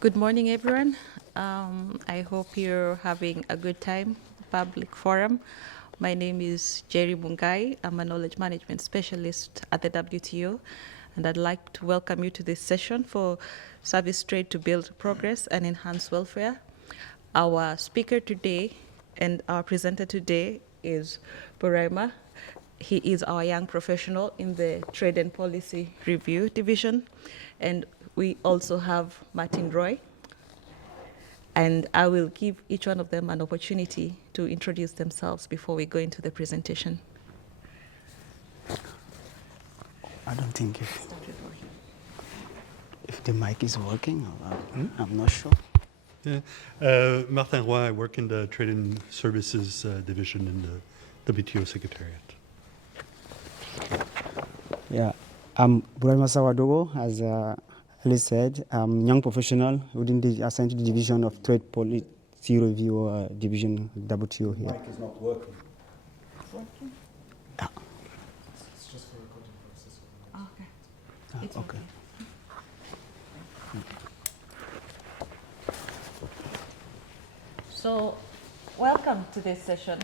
Good morning, everyone. I hope you're having a good time, public forum. My name is Njeri Mungai. I'm a knowledge management specialist at the WTO, and I'd like to welcome you to this session for service trade to build progress and enhance welfare. Our speaker today and our presenter today is Bouraima. He is our young professional in the Trade and Policy Review Division. And we also have Martin Roy. And I will give each one of them an opportunity to introduce themselves before we go into the presentation. I don't think if the mic is working, I'm not sure. Yeah. Martin Roy, I work in the Trade and Services Division in the WTO Secretariat. Yeah, I'm Bouraima Sawadogo, as Alice said. I'm a young professional within the assigned to the Division of Trade Policy Review Division, WTO here. The mic is not working. It's working? Yeah. It's just for recording purposes. Okay. It's okay. So, welcome to this session.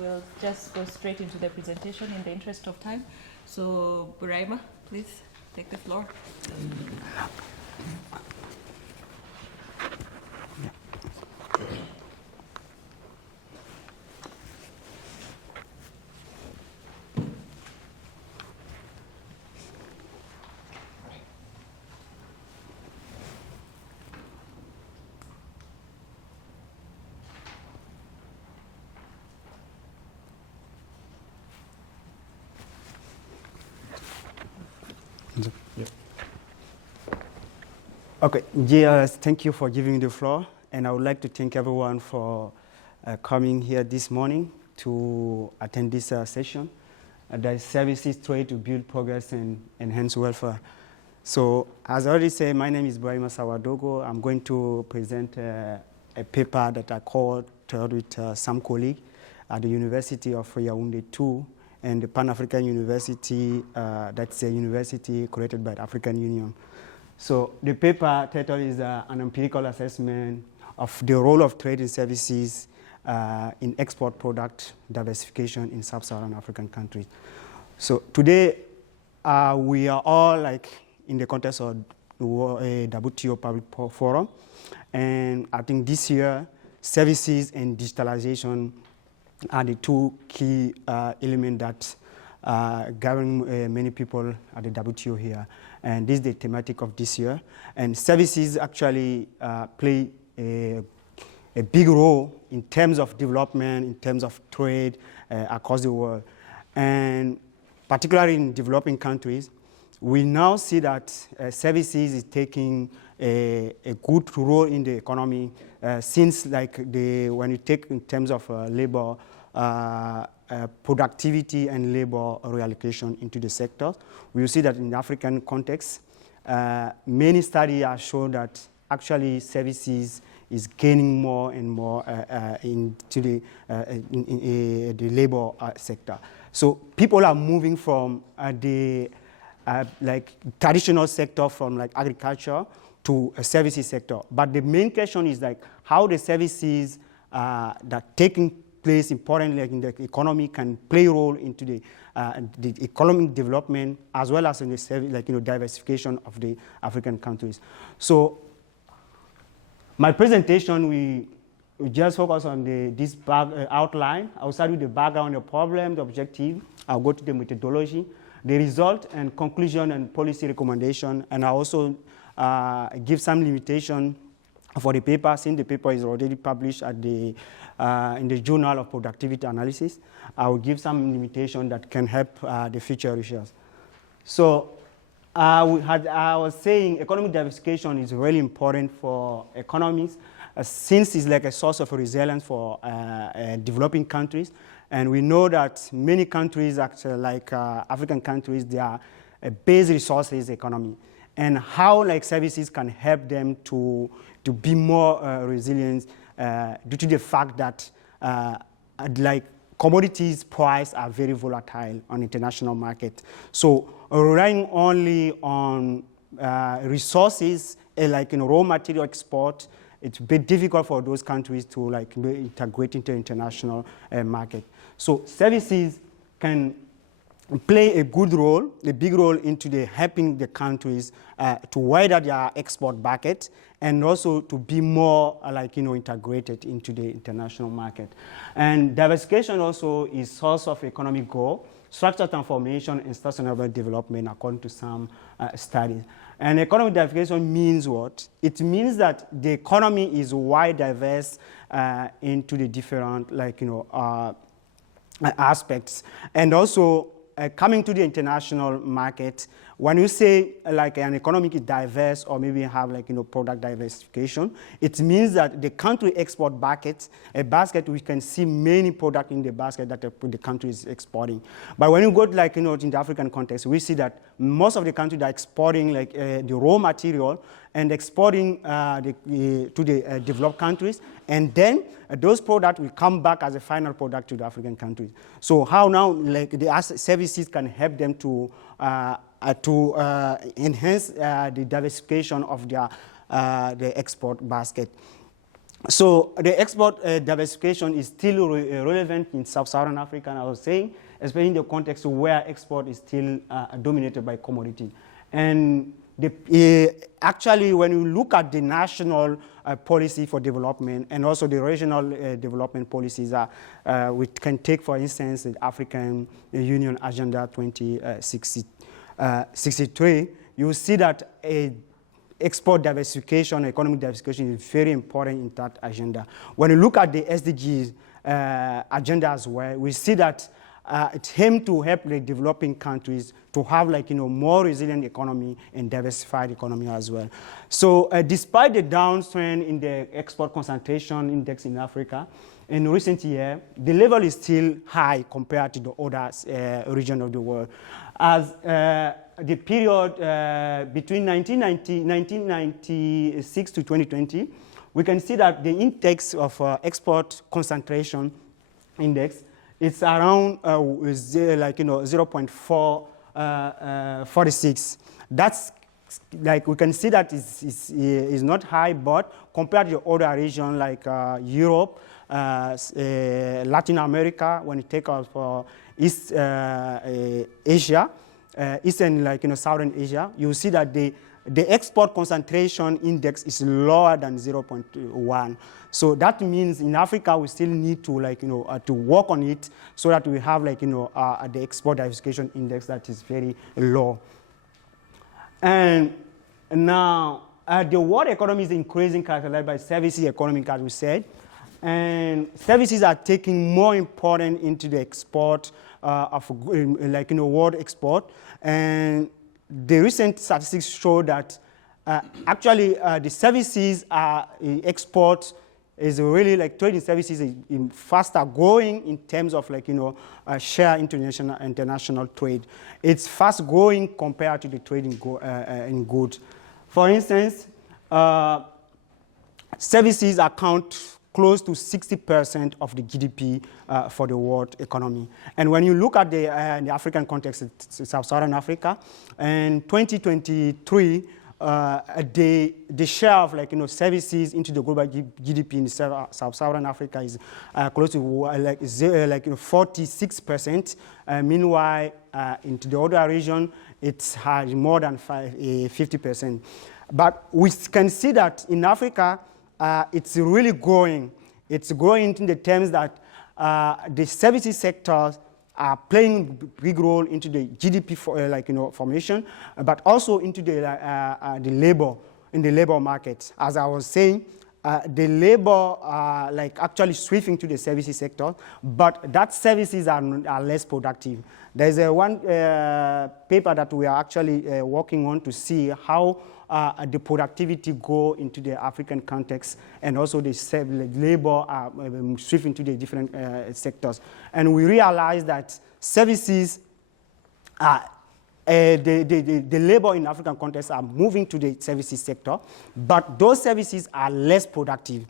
We'll just go straight into the presentation in the interest of time. So, Bouraima, please take the floor. Yep. Okay, yes, thank you for giving me the floor, and I would like to thank everyone for coming here this morning to attend this session. The services trade to build progress and enhance welfare. So, as I already said, my name is Bouraima Sawadogo. I'm going to present a paper that I co-authored with some colleague at the University of Yaoundé 2 and the Pan-African University, that's a university created by the African Union. So the paper title is an empirical assessment of the role of trade and services in export product diversification in sub-Saharan African countries. So today, we are all like in the context of a WTO Public Forum. And I think this year, services and digitalization are the two key elements that govern many people at the WTO here. And this is the thematic of this year. And services actually play a big role in terms of development, in terms of trade across the world. And particularly in developing countries, we now see that services is taking a good role in the economy since like when you take in terms of labor, productivity and labor reallocation into the sector. We see that in the African context, many studies have shown that actually services is gaining more and more into the labor sector. So people are moving from the like traditional sector, from like agriculture to a services sector. But the main question is like how the services that taking place importantly like in the economy can play a role into the economic development as well as in the service, like diversification of the African countries. So my presentation, we just focus on this outline. I'll start with the background, the problem, the objective. I'll go to the methodology, the result and conclusion and policy recommendation, and I also give some limitation for the paper, since the paper is already published at the in the Journal of Productivity Analysis. I will give some limitation that can help the future research. So I was saying economic diversification is really important for economies since it's like a source of resilience for developing countries. And we know that many countries, actually, like African countries, they are a base resources economy. And how like services can help them to be more resilient due to the fact that like commodities price are very volatile on international market. So relying only on resources raw material export, it's a bit difficult for those countries to integrate into the international market. So services can play a good role, a big role into helping the countries to widen their export market and also to be more integrated into the international market. And diversification also is source of economic growth, structural transformation, and sustainable development according to some studies. And economic diversification means what? It means that the economy is wide diverse into the different aspects. And also coming to the international market, when you say an economic is diverse or maybe have product diversification, it means that the country export a basket we can see many products in the basket that the country is exporting. But when you go in the African context, we see that most of the countries are exporting the raw material and exporting to the developed countries, and then those products will come back as a final product to the African countries. So how now the services can help them to enhance the diversification of the export basket. So the export diversification is still relevant in sub-Saharan Africa, and I was saying, especially in the context where export is still dominated by commodity. And actually, when you look at the national policy for development and also the regional development policies, we can take, for instance, the African Union Agenda 2063, you see that export diversification, economic diversification is very important in that agenda. When you look at the SDGs agenda as well, we see that it aims to help the developing countries to have more resilient economy and diversified economy as well. So despite the downtrend in the export concentration index in Africa, in recent years, the level is still high compared to the other regions of the world. As the period between 1996 to 2020, we can see that the index of export concentration index, it's around 0.46. That's we can see that is not high, but compared to the other regions like Europe, Latin America, when you take out for East Asia, East and Southern Asia, you see that the export concentration index is lower than 0.1. So that means in Africa we still need to to work on it so that we have the export diversification index that is very low. And now the world economy is increasing, characterized by services economy, as we said, and services are taking more important into the export of world export. And the recent statistics show that actually the services export is really trading services is faster growing in terms of share international trade. It's fast growing compared to the trading in goods. For instance, services account close to 60% of the GDP for the world economy. And when you look at the African context, Sub-Saharan Africa, in 2023, the share of services into the global GDP in Sub-Saharan Africa is close to 46%. Meanwhile, into the other region, it's more than 50%. But we can see that in Africa, it's really growing. It's growing in the terms that the services sectors are playing a big role into the GDP formation, but also into the labor in the labor market. As I was saying, the labor actually switching to the services sector, but that services are less productive. There's one paper that we are actually working on to see how the productivity go into the African context, and also the labor shift into the different sectors. And we realize that services, the labor in African context are moving to the services sector, but those services are less productive.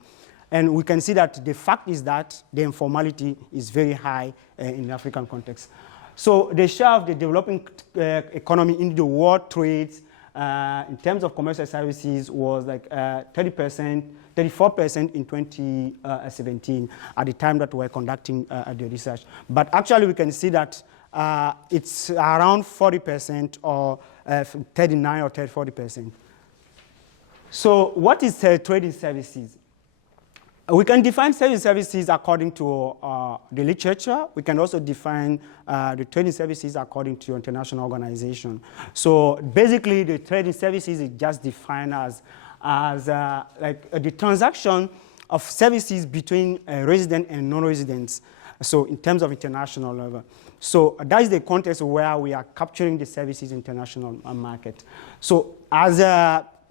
And we can see that the fact is that the informality is very high in the African context. So the share of the developing economy in the world trade in terms of commercial services was like 30%, 34% in 2017 at the time that we were conducting the research. But actually we can see that it's around 40% or 39 or 40%. So what is trading services? We can define services according to the literature. We can also define the trading services according to international organization. So basically, the trading services is just defined as like the transaction of services between resident and non-residents. So in terms of international level. So that is the context where we are capturing the services international market. So as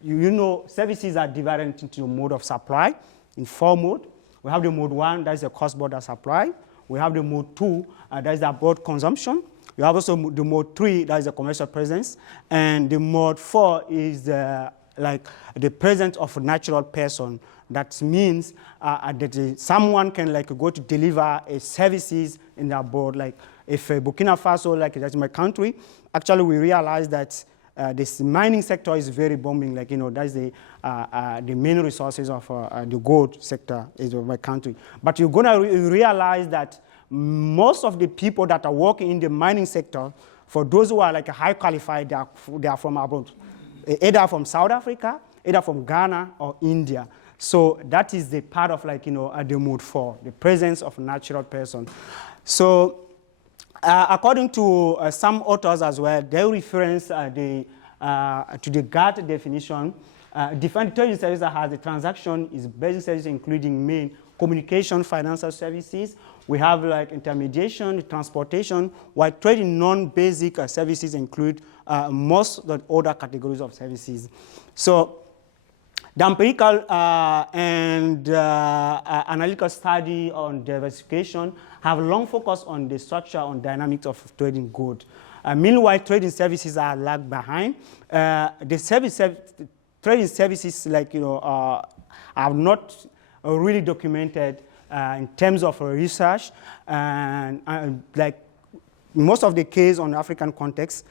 you know, services are divided into mode of supply in 4 modes. We have the mode 1, that is the cross-border supply. We have the mode 2, that is the abroad consumption. We have also the mode 3, that is the commercial presence. And the mode 4 is like the presence of a natural person. That means that someone can like go to deliver a services in the abroad. Like if Burkina Faso, like that's my country, actually we realize that this mining sector is very booming. Like, you know, that's the main resources of the gold sector is of my country. But you're going to realize that most of the people that are working in the mining sector, for those who are like high qualified, they are from abroad, either from South Africa, either from Ghana or India. So that is the part of like, you know, the mode 4, the presence of a natural person. So according to some authors as well, they reference to the GATT definition. Defined trading services has a transaction is basic services including main communication, financial services. We have like intermediation, transportation, while trading non-basic services include most of the other categories of services. So the empirical and analytical study on diversification have long focused on the structure and dynamics of trading goods. Meanwhile, trading services are lag behind. Trading services, like, you know, are not really documented in terms of research, and like most of the case on the African context,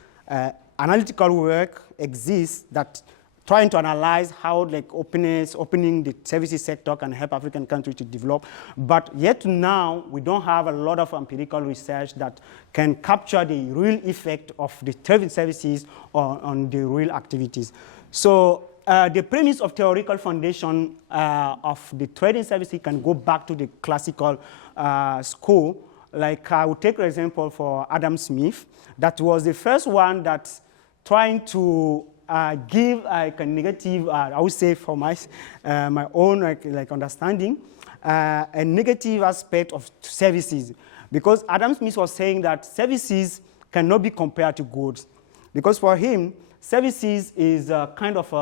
analytical work exists that trying to analyze how like opening the services sector can help African countries to develop. But yet now, we don't have a lot of empirical research that can capture the real effect of the trading services on the real activities. So the premise of theoretical foundation of the trading services can go back to the classical school. Like I would take an example for Adam Smith. That was the first one that's trying to give like a negative, I would say for my own like understanding, a negative aspect of services. Because Adam Smith was saying that services cannot be compared to goods. Because for him, services is a kind of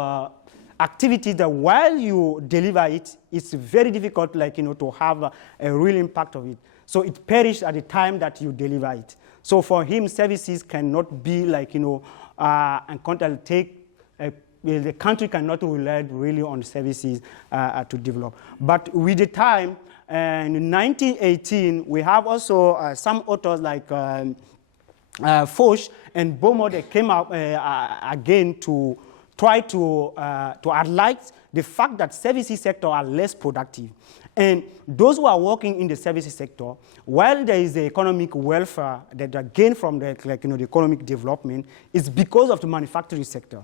activity that while you deliver it, it's very difficult, like, you know, to have a real impact of it. So it perishes at the time that you deliver it. So for him, services cannot be like, you know, and can't take, the country cannot rely really on services to develop. But with the time, in 1918, we have also some authors like Foch and Beaumont, they came up again to try to highlight the fact that services sector are less productive. And those who are working in the services sector, while there is the economic welfare that they gain from the, like, you know, the economic development, it's because of the manufacturing sector.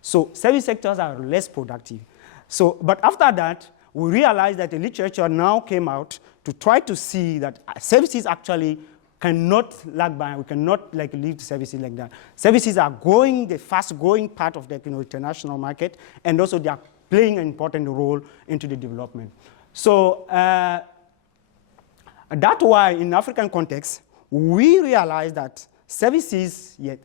So service sectors are less productive. So, but after that, we realized that the literature now came out to try to see that services actually cannot lag behind. We cannot like leave the services like that. Services are growing, the fast-growing part of the, you know, international market, and also they are playing an important role into the development. So that's why in African context, we realize that services, yet,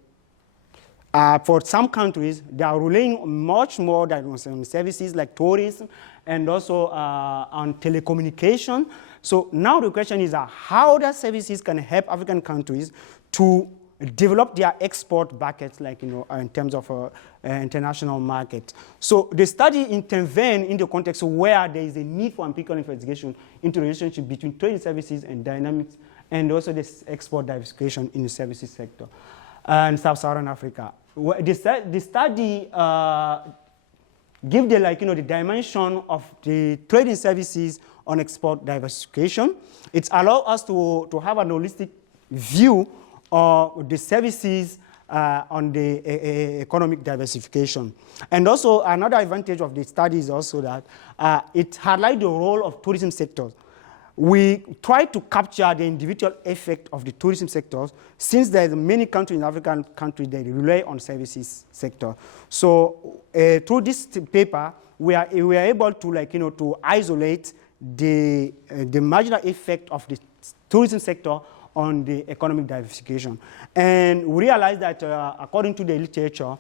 for some countries, they are relying much more than on services like tourism and also on telecommunication. So now the question is how the services can help African countries to develop their export buckets, like, you know, in terms of international market. So the study intervened in the context where there is a need for empirical investigation into the relationship between trading services and dynamics, and also this export diversification in the services sector in Sub-Saharan Africa. the study give the the dimension of the trading services on export diversification. It allows us to have an holistic view of the services on the economic diversification. And also another advantage of the study is also that it highlights the role of tourism sectors. We try to capture the individual effect of the tourism sectors, since there are many countries in African countries that rely on services sector. So through this paper, we are able to to isolate the marginal effect of the tourism sector on the economic diversification. And we realize that according to the literature,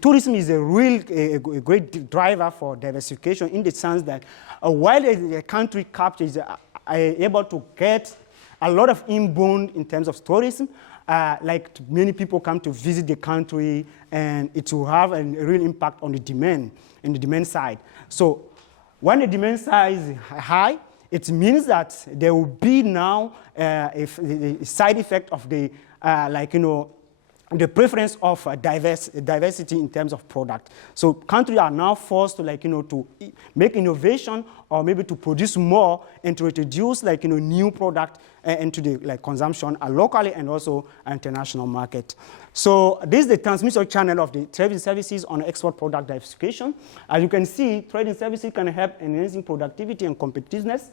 tourism is a great driver for diversification, in the sense that while a country captures able to get a lot of inbound in terms of tourism, like many people come to visit the country, and it will have a real impact on the demand, in the demand side. So when the demand side is high, it means that there will be now a side effect of the the preference of diversity in terms of product. So countries are now forced to to make innovation, or maybe to produce more and to introduce new product into the consumption locally and also international market. So this is the transmission channel of the trading services on export product diversification. As you can see, trading services can help enhancing productivity and competitiveness.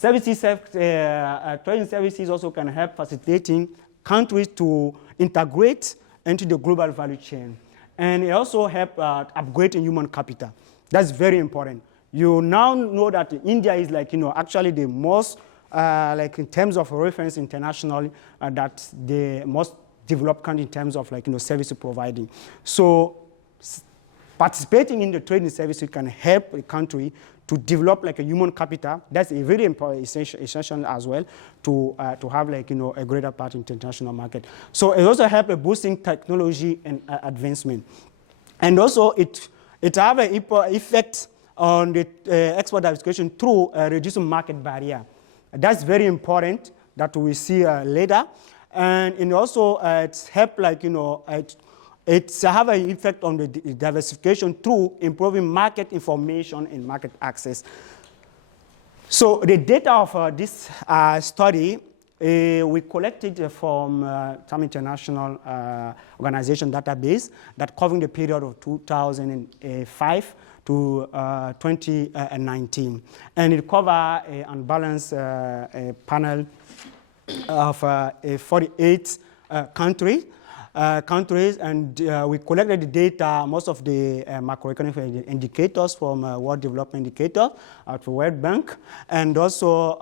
Trading services also can help facilitating countries to integrate into the global value chain. And it also helps upgrading human capital. That's very important. You now know that India is actually the most, in terms of reference internationally, that's the most developed country in terms of service providing. So participating in the trading services can help a country to develop a human capital. That's a very important essential as well to have a greater part in the international market. So it also helps boosting technology and advancement. And also it have an effect on the export diversification through reducing market barrier. That's very important, that we see later. And it also it's help it's have an effect on the diversification through improving market information and market access. So the data of this study, we collected from some international organization database that covering the period of 2005 to 2019. And it covers an unbalanced panel of 48 countries, and we collected the data, most of the macroeconomic indicators from World Development Indicator at the World Bank, and also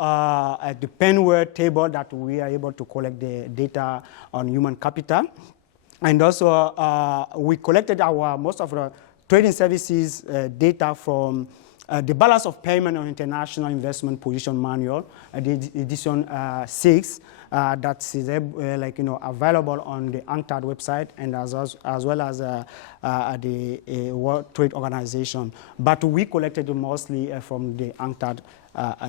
at the Penware table that we are able to collect the data on human capital. And also we collected most of the trading services data from the balance of payment on international investment position manual, the edition 6, that is available on the UNCTAD website, and as well as the World Trade Organization. But we collected mostly from the UNCTAD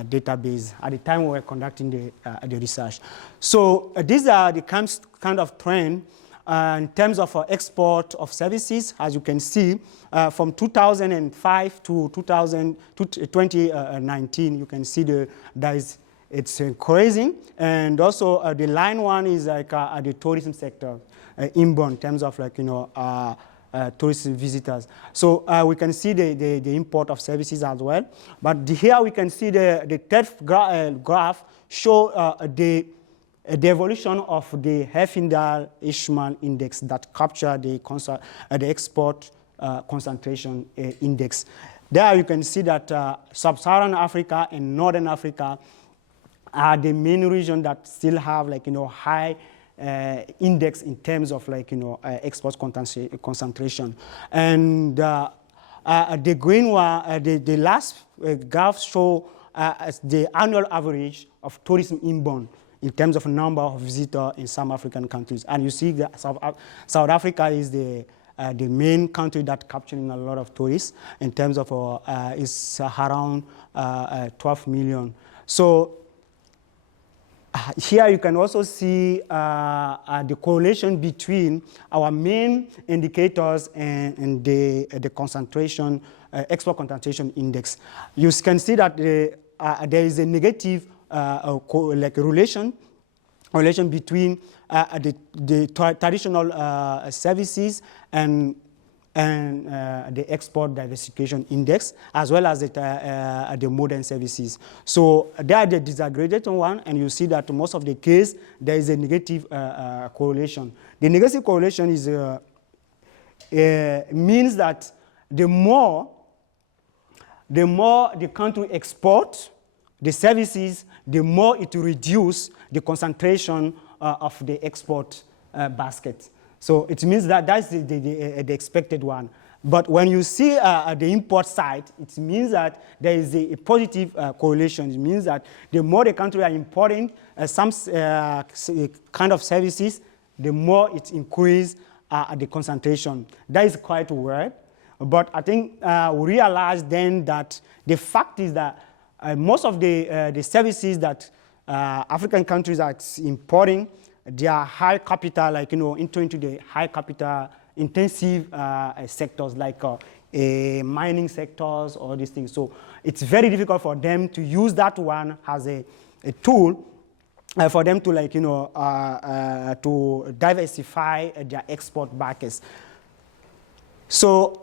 database at the time we were conducting the research. So these are the kind of trend in terms of export of services. As you can see, from 2005 to 2019, you can see it's increasing. And also the line one is the tourism sector, inbound, in terms of tourist visitors. So we can see the import of services as well. But here we can see the third graph show the evolution of the Herfindahl-Ishmael index that capture the export concentration index. There you can see that sub-Saharan Africa and Northern Africa are the main region that still have high index in terms of export concentration. And the green one, the last graph show the annual average of tourism inbound in terms of number of visitors in some African countries. And you see that South Africa is the main country that capturing a lot of tourists in terms of it's around 12 million. So Here you can also see the correlation between our main indicators and the concentration, export concentration index. You can see that there is a negative relation between the traditional services and the export diversification index, as well as the modern services. So they are the disaggregated one, and you see that most of the case there is a negative correlation. The negative correlation is means that the more the country exports the services, the more it reduces the concentration of the export basket. So it means that that's the expected one. But when you see the import side, it means that there is a positive correlation. It means that the more the country are importing some kind of services, the more it increases the concentration. That is quite weird. But I think we realize then that the fact is that most of the services that African countries are importing, they are high capital, like, into the high capital intensive sectors like mining sectors or these things. So it's very difficult for them to use that one as a tool for them to, like, to diversify their export markets. So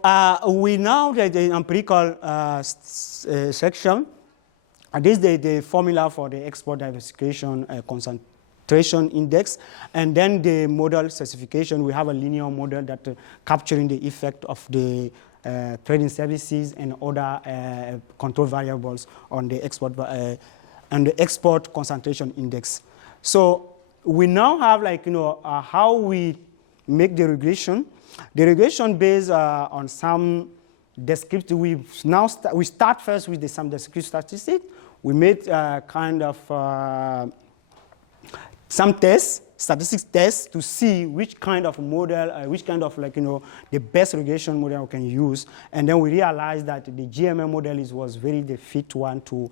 we now get the empirical section. This is the formula for the export diversification concentration index, and then the model specification. We have a linear model that capturing the effect of the trading services and other control variables on the export and the export concentration index. So we now have, like, how we make the regression. The regression based on some descriptive. We start first with some descriptive statistics. We made kind of some tests, statistics tests, to see which kind of model, which kind of, like, the best regression model we can use. And then we realized that the GMM model was very the fit one to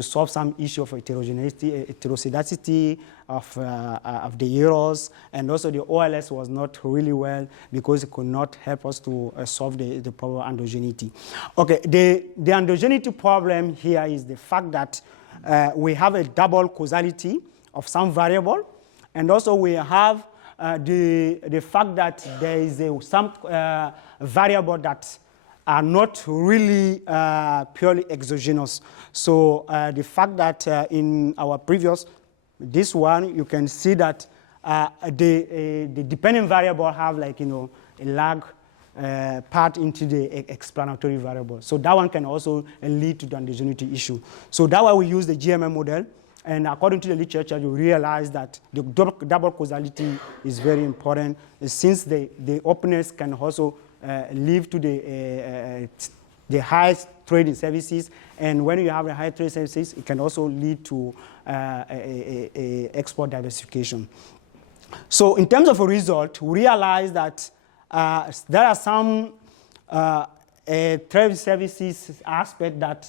solve some issue of heterogeneity of the errors, and also the OLS was not really well because it could not help us to solve the problem of endogeneity. Okay, the endogeneity problem here is the fact that we have a double causality of some variable, and also we have the fact that there is some variable that are not really purely exogenous. So the fact that in our previous, this one, you can see that the dependent variable have, like, a lag part into the explanatory variable. So that one can also lead to the endogeneity issue. So that's why we use the GMM model. And according to the literature, you realize that the double causality is very important, since the openness can also lead to the high trading services. And when you have a high trading services, it can also lead to export diversification. So in terms of a result, we realize that there are some trade services aspect that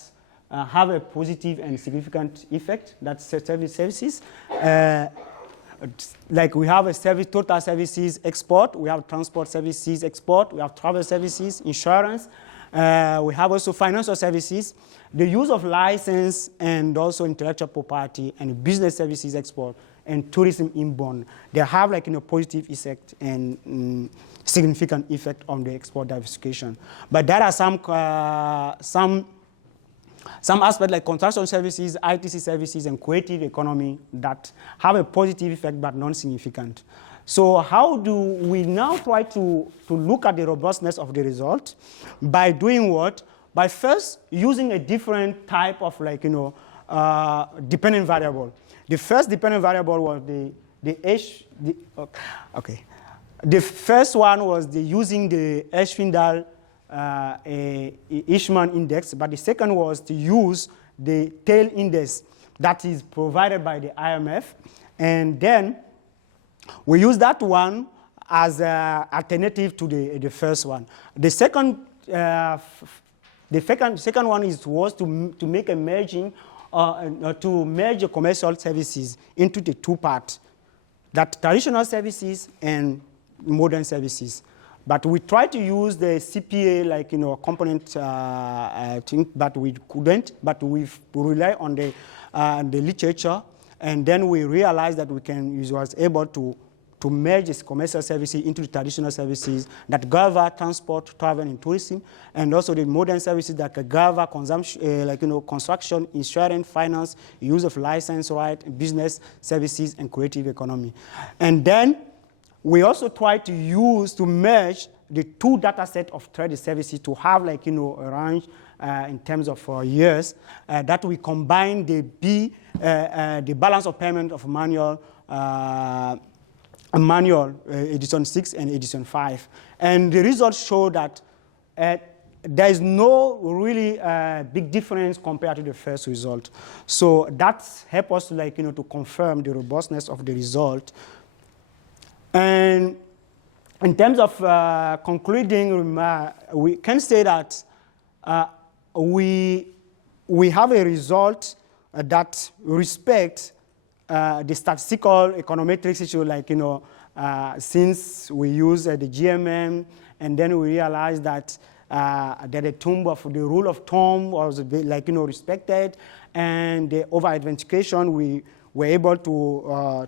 have a positive and significant effect. That's services. Like we have a total services export, we have transport services export, we have travel services, insurance, we have also financial services, the use of license and also intellectual property and business services export and tourism inbound. They have, like, positive effect and significant effect on the export diversification. But there are some aspects like construction services, ITC services, and creative economy that have a positive effect but non-significant. So how do we now try to look at the robustness of the result? By doing what? By first using a different type of, like, dependent variable. The first dependent variable was the first one was using the Eschwindel Ishman index, but the second was to use the tail index that is provided by the IMF, and then we use that one as an alternative to the first one. The second one was to make a merging to merge the commercial services into the two parts, that traditional services and modern services. But we tried to use the CPA, like, component thing, but we couldn't. But we rely on the literature, and then we realized that we was able to merge this commercial services into the traditional services that cover transport, travel, and tourism, and also the modern services that cover consumption, construction, insurance, finance, use of license right, business services, and creative economy. And then we also try to merge the two data set of trade services to have a range in terms of years that we combine the balance of payment of manual edition 6 and edition 5. And the results show that there is no really big difference compared to the first result. So that helps us to confirm the robustness of the result. And in terms of concluding, we can say that we have a result that respects the statistical econometrics issue, since we use the GMM, and then we realize that the rule of thumb was respected, and the over-identification, we were able to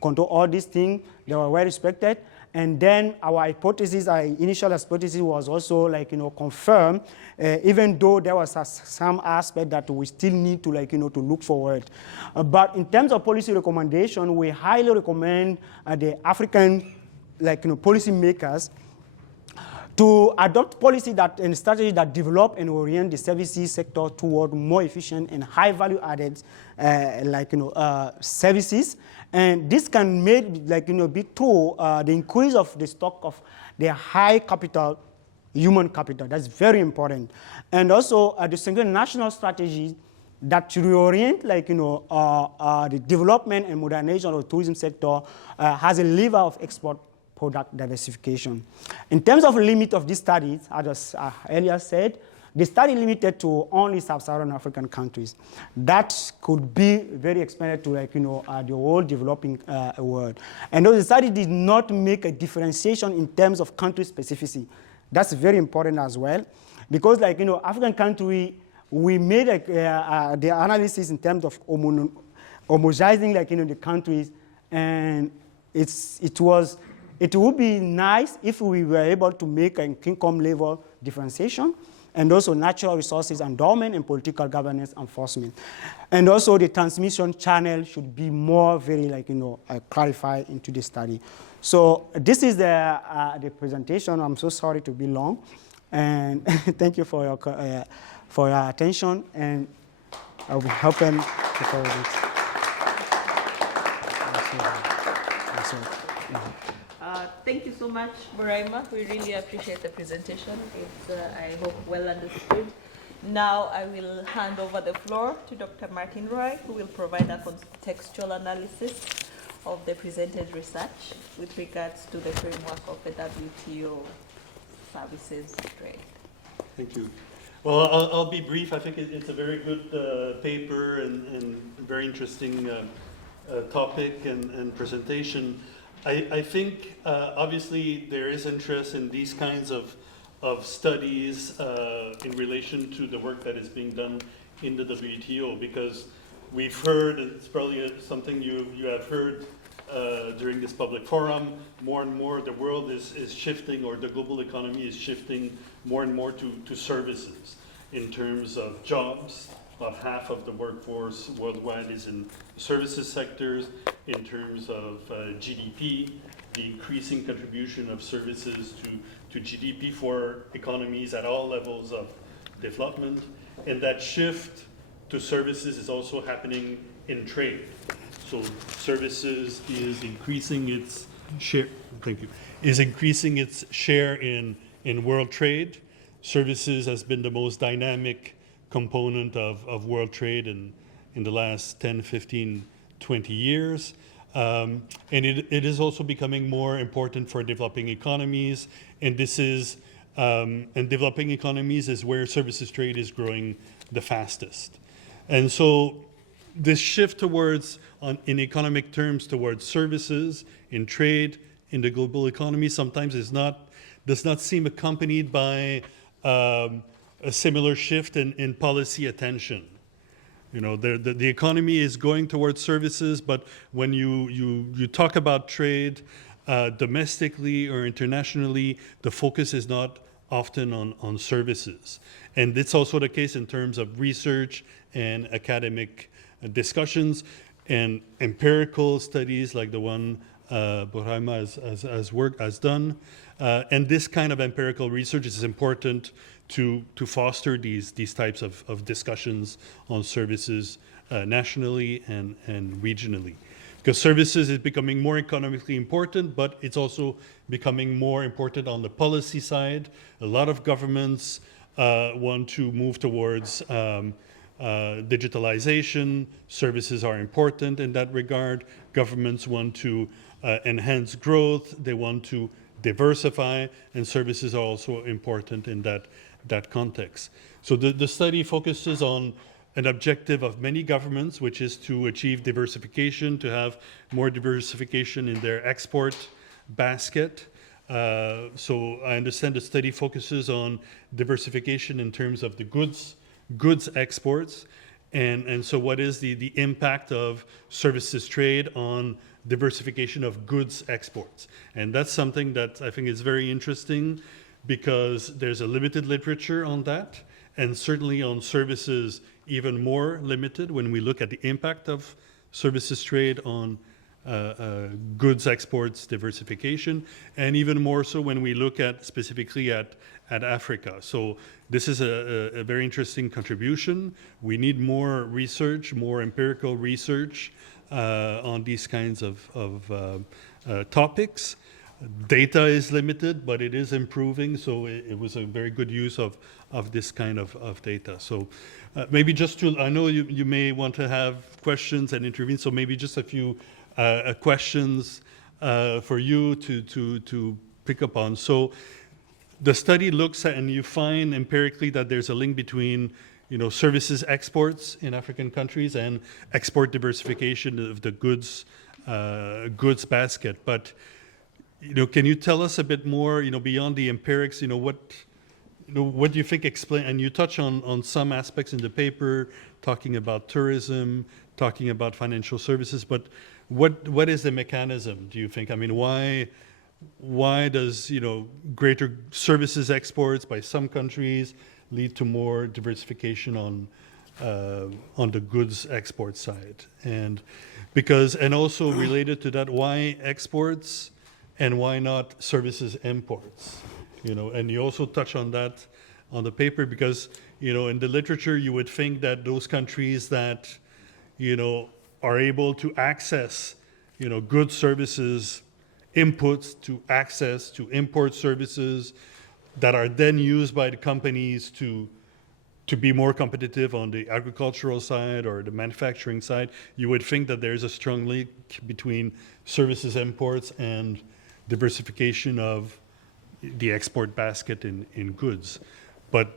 control all these things. They were well respected. And then our initial hypothesis was also confirmed, even though there was some aspect that we still need to to look forward. But in terms of policy recommendation, we highly recommend the African policy makers to adopt policy and strategy that develop and orient the services sector toward more efficient and high value added services. And this can be through the increase of the stock of the high capital, human capital. That's very important. And also the single national strategy that reorient the development and modernization of the tourism sector has a lever of export product diversification. In terms of limit of this study, as I earlier said, the study limited to only sub-Saharan African countries. That could be very expanded to the whole developing world. And the study did not make a differentiation in terms of country specificity. That's very important as well, because African country, we made the analysis in terms of homogenizing the countries, and it would be nice if we were able to make an income level differentiation, and also natural resources endowment and political governance enforcement. And also the transmission channel should be more very clarified into the study. So this is the presentation. I'm so sorry to be long, and thank you for your attention, and I'll be helping to follow this. Thank you so much, Bouraima. We really appreciate the presentation. It's, I hope, well understood. Now I will hand over the floor to Dr. Martin Roy, who will provide a contextual analysis of the presented research with regards to the framework of the WTO services trade. Thank you. Well, I'll be brief. I think it's a very good paper and very interesting topic and presentation. I think obviously there is interest in these kinds of studies in relation to the work that is being done in the WTO, because we've heard, and it's probably something you have heard during this public forum, more and more the world is shifting, or the global economy is shifting more and more to services in terms of jobs. About half of the workforce worldwide is in services sectors. In terms of GDP, the increasing contribution of services to GDP for economies at all levels of development. And that shift to services is also happening in trade. So services is increasing its share, in world trade. Services has been the most dynamic component of world trade in the last 10, 15, 20 years. And it is also becoming more important for developing economies. And this is, and developing economies is where services trade is growing the fastest. And so this shift towards, in economic terms, towards services, in trade, in the global economy, sometimes does not seem accompanied by a similar shift in policy attention. You know, the economy is going towards services, but when you talk about trade domestically or internationally, the focus is not often on services. And it's also the case in terms of research and academic discussions and empirical studies like the one Bouraima has done. And this kind of empirical research is important to foster these types of discussions on services nationally and regionally. Because services is becoming more economically important, but it's also becoming more important on the policy side. A lot of governments want to move towards digitalization. Services are important in that regard. Governments want to enhance growth. They want to diversify, and services are also important in that context. So the study focuses on an objective of many governments, which is to achieve diversification, to have more diversification in their export basket. So I understand the study focuses on diversification in terms of the goods exports. And so what is the impact of services trade on diversification of goods exports? And that's something that I think is very interesting because there's a limited literature on that, and certainly on services even more limited when we look at the impact of services trade on goods exports diversification, and even more so when we look at specifically at Africa. So this is a very interesting contribution. We need more research, more empirical research on these kinds of topics. Data is limited, but it is improving, so it was a very good use of this kind of data. So maybe just to, I know you may want to have questions and intervene, so maybe just a few questions for you to pick up on. So the study looks at, and you find empirically that there's a link between services exports in African countries and export diversification of the goods basket. But can you tell us a bit more, beyond the empirics, what do you think explain, and you touch on some aspects in the paper, talking about tourism, talking about financial services, but what is the mechanism, do you think? I mean, why does, greater services exports by some countries lead to more diversification on the goods export side? And also related to that, why exports and why not services imports? And you also touch on that on the paper because, in the literature, you would think that those countries that, are able to access, good services inputs to access to import services that are then used by the companies to be more competitive on the agricultural side or the manufacturing side, you would think that there's a strong link between services imports and diversification of the export basket in goods. But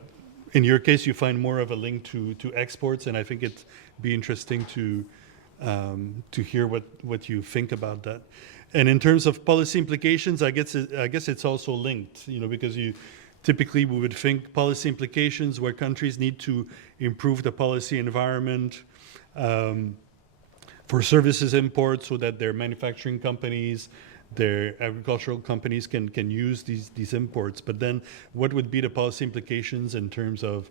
in your case, you find more of a link to exports, and I think it'd be interesting to hear what you think about that. And in terms of policy implications, I guess it's also linked, because typically we would think policy implications where countries need to improve the policy environment for services imports so that their manufacturing companies, their agricultural companies can use these imports. But then what would be the policy implications in terms of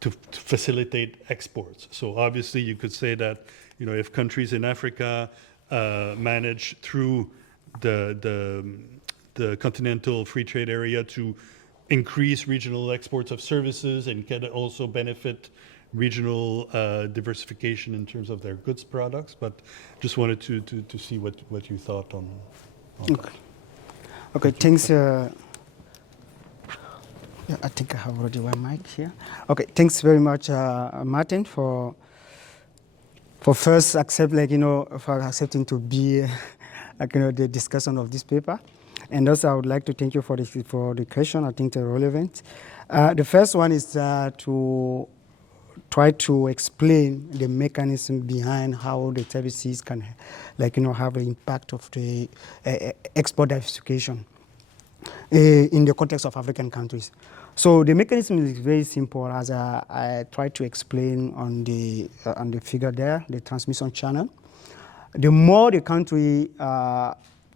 to facilitate exports? So obviously you could say that, if countries in Africa manage through the continental free trade area to increase regional exports of services and can also benefit regional diversification in terms of their goods products. But just wanted to see what you thought on that. Okay, thanks. Yeah, I think I have already one mic here. Okay, thanks very much, Martin, for first for accepting to be the discussion of this paper. And also I would like to thank you for the question. I think they're relevant. The first one is to try to explain the mechanism behind how the services can, have an impact of the export diversification in the context of African countries. So the mechanism is very simple, as I tried to explain on the figure there, the transmission channel. The more the country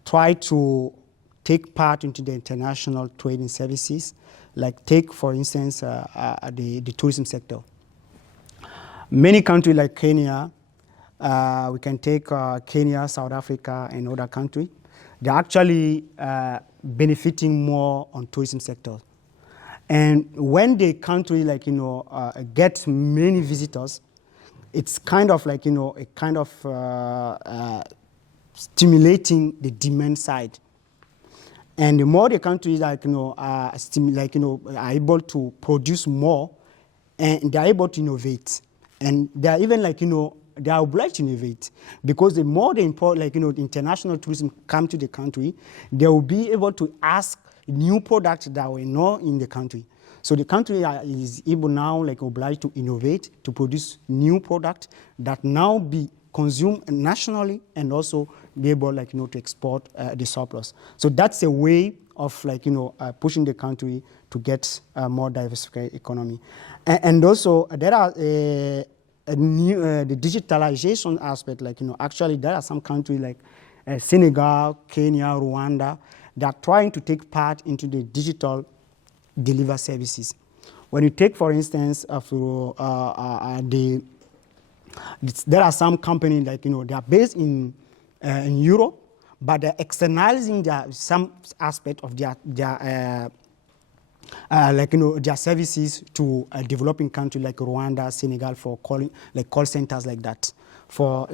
try to take part into the international trading services, like take, for instance, the tourism sector. Many countries like Kenya, we can take Kenya, South Africa, and other countries, they're actually benefiting more on tourism sector. And when the country, gets many visitors, it's kind of stimulating the demand side. And the more the countries are able to produce more, and they're able to innovate, and they're even they are obliged to innovate, because the more they import, international tourism come to the country, they will be able to ask new products that were not in the country. So the country is able now, obliged to innovate, to produce new products that now be consumed nationally, and also be able, to export the surplus. So that's a way of, pushing the country to get a more diversified economy. And also there are the digitalization aspect. Actually there are some countries like Senegal, Kenya, Rwanda, that are trying to take part into the digital deliver services. When you take, for instance, there are some companies they are based in Europe, but they're externalizing some aspect of their services to a developing country like Rwanda, Senegal, for calling call centers like that, for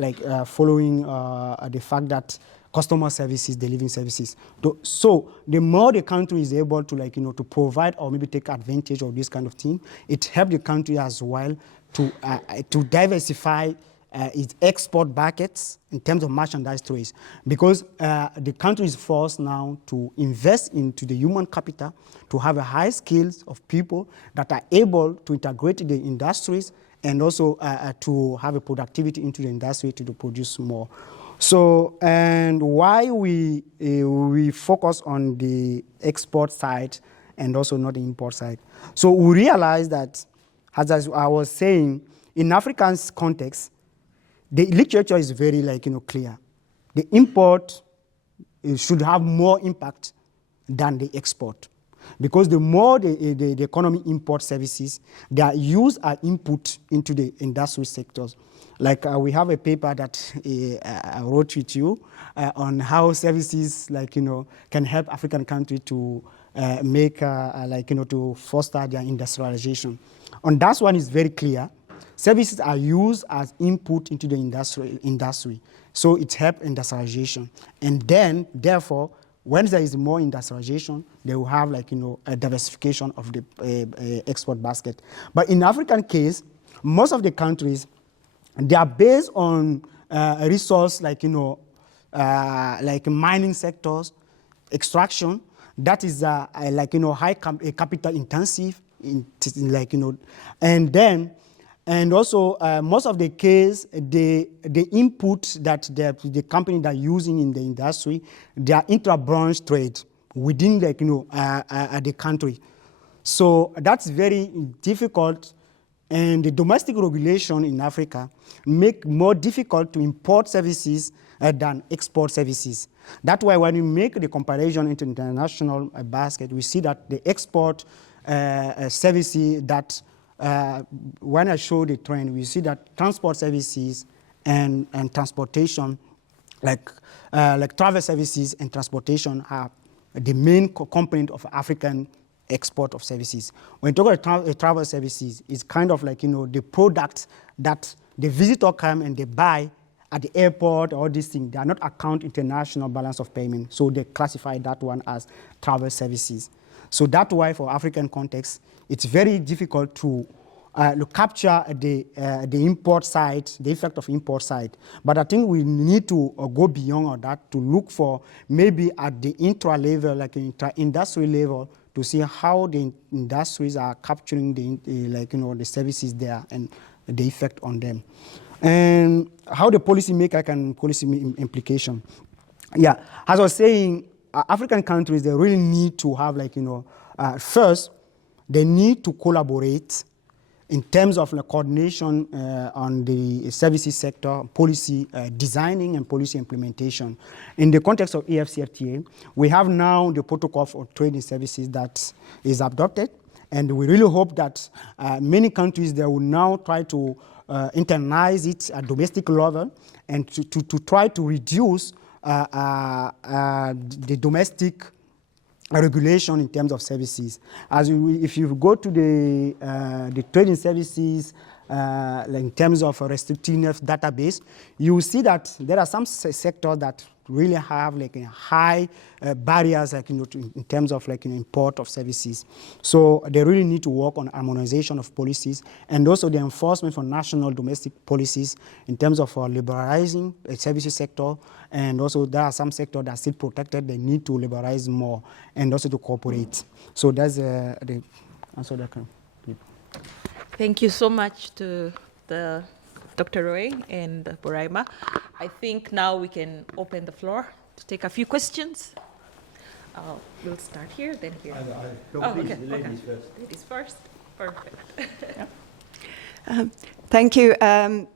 following the fact that customer services, delivering services. So the more the country is able to to provide or maybe take advantage of this kind of thing, it helps the country as well to diversify its export buckets in terms of merchandise trades, because the country is forced now to invest into the human capital, to have a high skills of people that are able to integrate the industries, and also to have a productivity into the industry to produce more. So, and why we focus on the export side and also not the import side. So we realize that, as I was saying, in African context, the literature is very clear. The import should have more impact than the export, because the more the economy imports services, they are used as input into the industry sectors. We have a paper that I wrote with you on how services can help African countries to make to foster their industrialization. On that one is very clear. Services are used as input into the industry, so it helps industrialization. And then, therefore, when there is more industrialization, they will have a diversification of the export basket. But in African case, most of the countries, they are based on a resource like mining sectors, extraction. That is high capital intensive, and also most of the case, the input that the company that are using in the industry, they are intra-branch trade within the country. So that's very difficult. And the domestic regulation in Africa make more difficult to import services than export services. That's why when we make the comparison into international basket, we see that the export services that, when I show the trend, we see that transport services and transportation, like travel services and transportation, are the main component of African export of services. When you talk about travel services, it's kind of the products that the visitor come and they buy at the airport, all these things. They are not account international balance of payment, so they classify that one as travel services. So that's why for African context, it's very difficult to capture the import side, the effect of import side. But I think we need to go beyond that to look for maybe at the intra level, intra-industry level, to see how the industries are capturing the services there and the effect on them. And how the policymaker can policy implication. Yeah, as I was saying, African countries, they really need to have first, they need to collaborate in terms of coordination on the services sector, policy designing and policy implementation. In the context of AFCFTA, we have now the protocol for trading services that is adopted, and we really hope that many countries, they will now try to internalize it at domestic level and to try to reduce the domestic regulation in terms of services. If you go to the trading services, in terms of a restrictiveness database, you will see that there are some sectors that really have high barriers in terms of import of services. So they really need to work on harmonization of policies and also the enforcement for national domestic policies in terms of liberalizing the services sector. And also there are some sectors that are still protected. They need to liberalize more and also to cooperate. So that's the answer that I can give. Thank you so much to Dr. Roy and Bouraima. I think now we can open the floor to take a few questions. We'll start here, then here. Please, the ladies first. Ladies first. Perfect. Thank you. I'm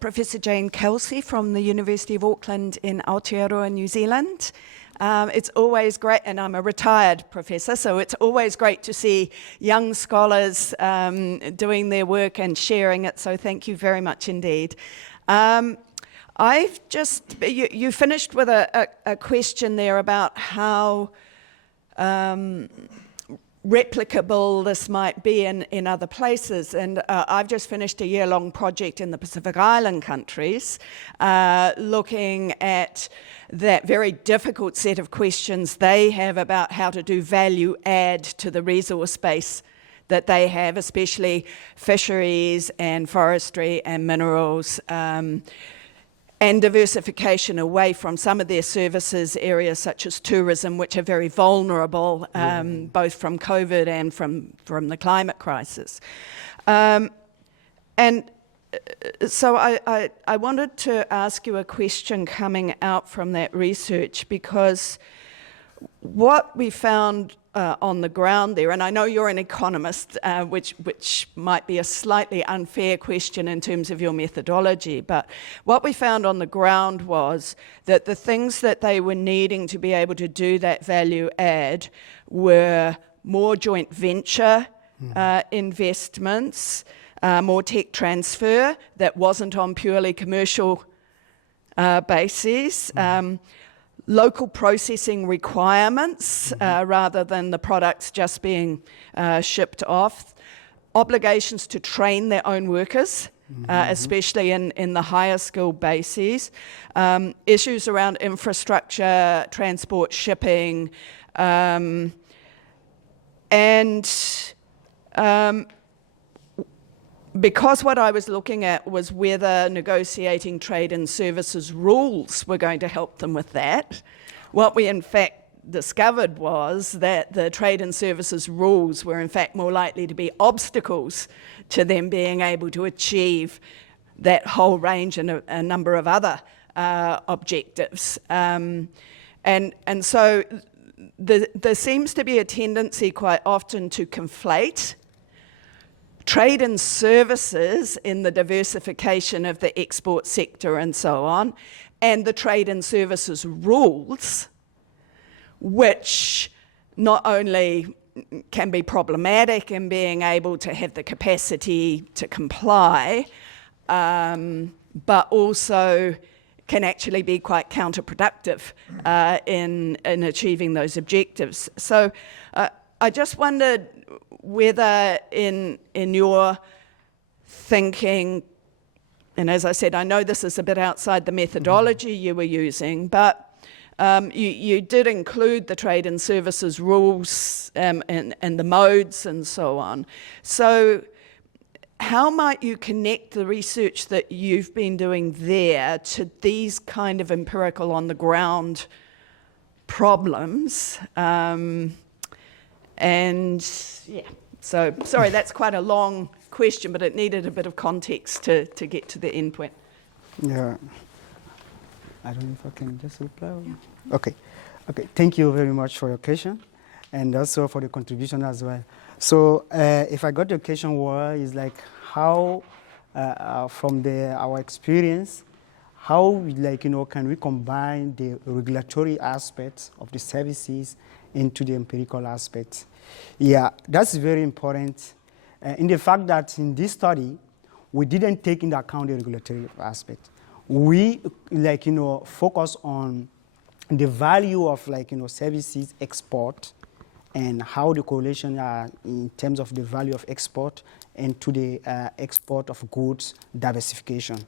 Professor Jane Kelsey from the University of Auckland in Aotearoa, New Zealand. It's always great, and I'm a retired professor, so it's always great to see young scholars doing their work and sharing it, so thank you very much indeed. You finished with a question there about how replicable this might be in other places. And I've just finished a year-long project in the Pacific Island countries looking at that very difficult set of questions they have about how to do value add to the resource base that they have, especially fisheries and forestry and minerals, and diversification away from some of their services areas such as tourism, which are very vulnerable, both from COVID and from the climate crisis. So I wanted to ask you a question coming out from that research, because what we found on the ground there, and I know you're an economist, which might be a slightly unfair question in terms of your methodology, but what we found on the ground was that the things that they were needing to be able to do that value add were more joint venture investments, more tech transfer that wasn't on purely commercial bases, local processing requirements rather than the products just being shipped off, obligations to train their own workers, especially in the higher skill bases, issues around infrastructure, transport, shipping, because what I was looking at was whether negotiating trade and services rules were going to help them with that, what we in fact discovered was that the trade and services rules were in fact more likely to be obstacles to them being able to achieve that whole range and a number of other objectives. And so there seems to be a tendency quite often to conflate trade and services in the diversification of the export sector and so on, and the trade and services rules, which not only can be problematic in being able to have the capacity to comply, but also can actually be quite counterproductive in achieving those objectives. So I just wondered whether in your thinking, and as I said, I know this is a bit outside the methodology you were using, but you did include the trade and services rules and the modes and so on. So how might you connect the research that you've been doing there to these kind of empirical on the ground problems? And yeah, so sorry, that's quite a long question, but it needed a bit of context to get to the end point. Yeah. I don't know if I can just reply. Okay. Okay. Thank you very much for your question, and also for the contribution as well. So, if I got your question, is like how, from our experience, how can we combine the regulatory aspects of the services into the empirical aspects? Yeah, that's very important. In the fact that in this study, we didn't take into account the regulatory aspect. We focus on the value of services export and how the correlation are in terms of the value of export and to the export of goods diversification.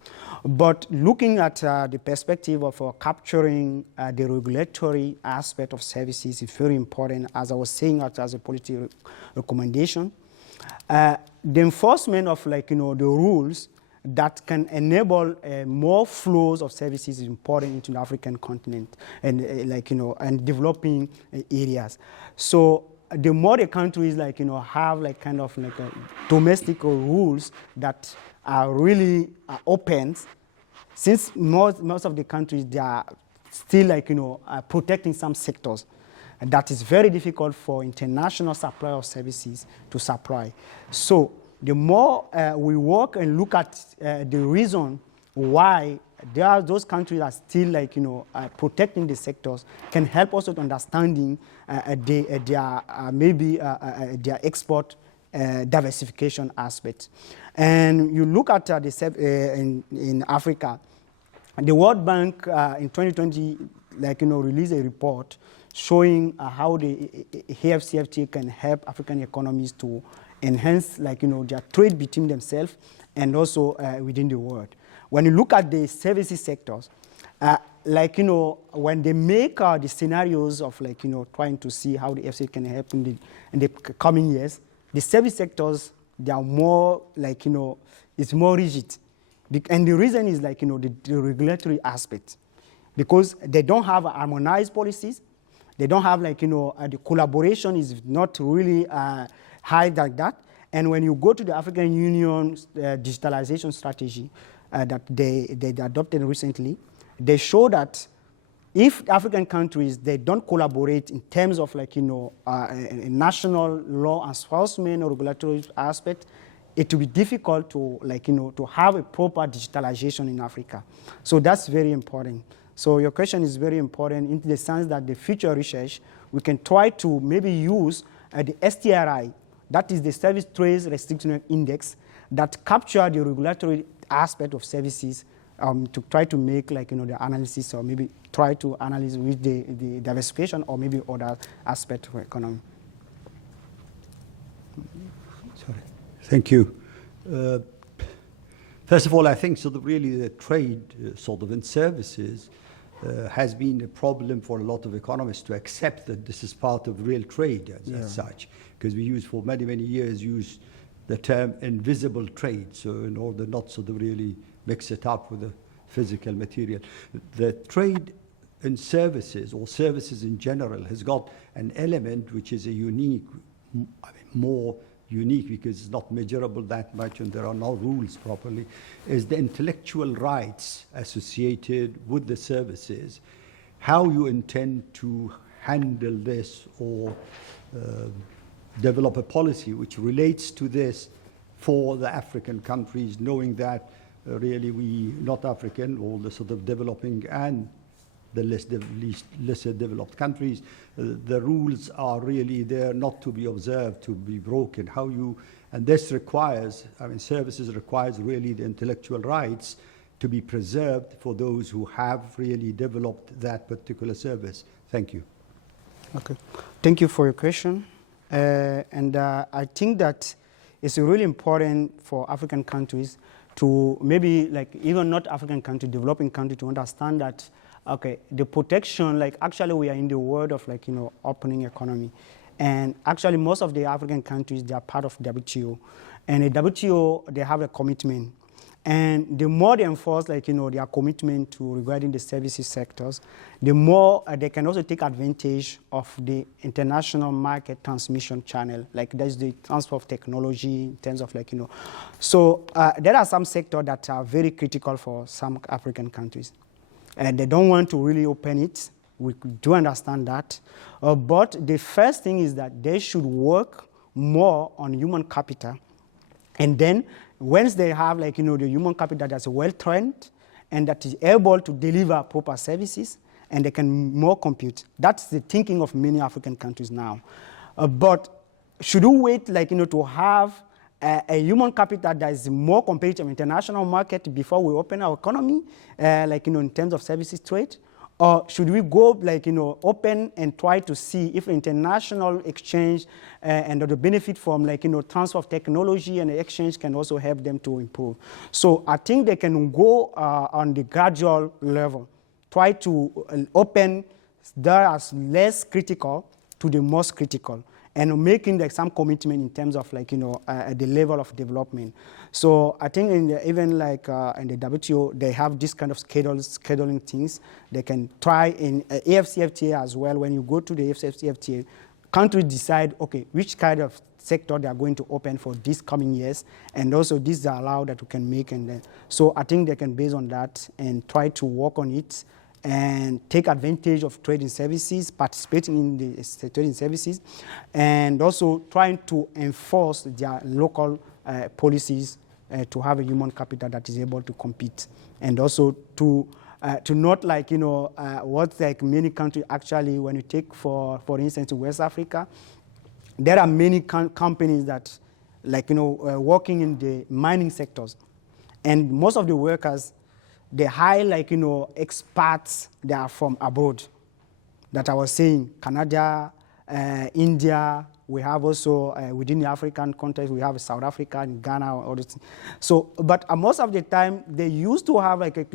But looking at the perspective of capturing the regulatory aspect of services is very important, as I was saying, as a policy recommendation. The enforcement of the rules that can enable more flows of services is important into the African continent and and developing areas. So the more the countries have domestic rules that are really open, since most of the countries they are still protecting some sectors. And that is very difficult for international supply of services to supply. So the more we work and look at the reason why those countries are still protecting the sectors, can help us with understanding their export diversification aspects. And you look at in Africa, the World Bank in 2020 released a report showing how the AFCFTA can help African economies to enhance their trade between themselves and also within the world. When you look at the services sectors, when they make the scenarios of trying to see how the AFCFTA can help in the coming years, the service sectors, they are more it's more rigid. And the reason is the regulatory aspect, because they don't have harmonized policies. They don't have the collaboration is not really high like that. And when you go to the African Union's digitalization strategy that they adopted recently, they show that if African countries, they don't collaborate in terms of national law enforcement or regulatory aspect, it will be difficult to to have a proper digitalization in Africa. So that's very important. So your question is very important in the sense that the future research, we can try to maybe use the STRI, that is the Service Trade Restriction Index, that capture the regulatory aspect of services to try to make the analysis, or maybe try to analyze with the diversification or maybe other aspect of economy. Sorry. Thank you. First of all, I think really the trade in services has been a problem for a lot of economists to accept that this is part of real trade as such, because we for many years use the term invisible trade, so in order not to really mix it up with the physical material. The trade in services, or services in general, has got an element which is a unique, more unique because it's not measurable that much and there are no rules properly, is the intellectual rights associated with the services. How you intend to handle this or develop a policy which relates to this for the African countries, knowing that really we, not African, all the developing and the lesser developed countries, the rules are really there not to be observed, to be broken. And this requires, services requires really the intellectual rights to be preserved for those who have really developed that particular service. Thank you. Okay, thank you for your question. I think that it's really important for African countries to maybe even not African countries, developing countries, to understand that the protection, actually we are in the world of opening economy. And actually most of the African countries, they are part of WTO. And the WTO, they have a commitment. And the more they enforce, like, their commitment to regarding the services sectors, the more they can also take advantage of the international market transmission channel. Like, there's the transfer of technology in terms of, like, So there are some sectors that are very critical for some African countries. And they don't want to really open it. We do understand that. But the first thing is that they should work more on human capital. And then once they have, like, the human capital that's well-trained and that is able to deliver proper services, and they can more compute. That's the thinking of many African countries now. But should we wait, like, to have a human capital that is more competitive in international market before we open our economy, like, in terms of services trade? Or should we go, like, open and try to see if international exchange and the benefit from, like, transfer of technology and exchange can also help them to improve? So I think they can go on the gradual level, try to open that as less critical to the most critical, and making, like, some commitment in terms of, like, the level of development. So I think even like in the WTO, they have this kind of scheduling things. They can try in AFCFTA as well. When you go to the AFCFTA, countries decide, okay, which kind of sector they are going to open for these coming years, and also these are allowed that we can make. And so I think they can base on that and try to work on it and take advantage of trading services, participating in the trading services, and also trying to enforce their local policies to have a human capital that is able to compete, and also to not, like, what, like, many countries actually, when you take for instance West Africa, there are many companies that, like, working in the mining sectors, and most of the workers, they hire, like, experts that are from abroad. That I was saying, Canada, India. We have also within the African context, we have South Africa and Ghana, all this. So, but most of the time, they used to have, like,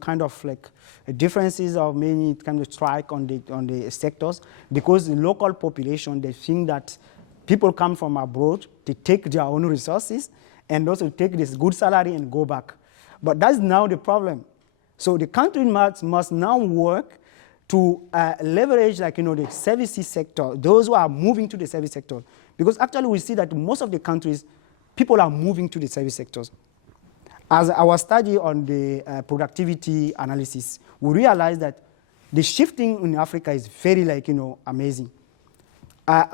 kind of like differences of many kind of strike on the sectors, because the local population, they think that people come from abroad to take their own resources and also take this good salary and go back. But that's now the problem. So the country must now work to leverage, like, the services sector, those who are moving to the service sector. Because actually we see that most of the countries, people are moving to the service sectors. As our study on the productivity analysis, we realized that the shifting in Africa is very, like, amazing.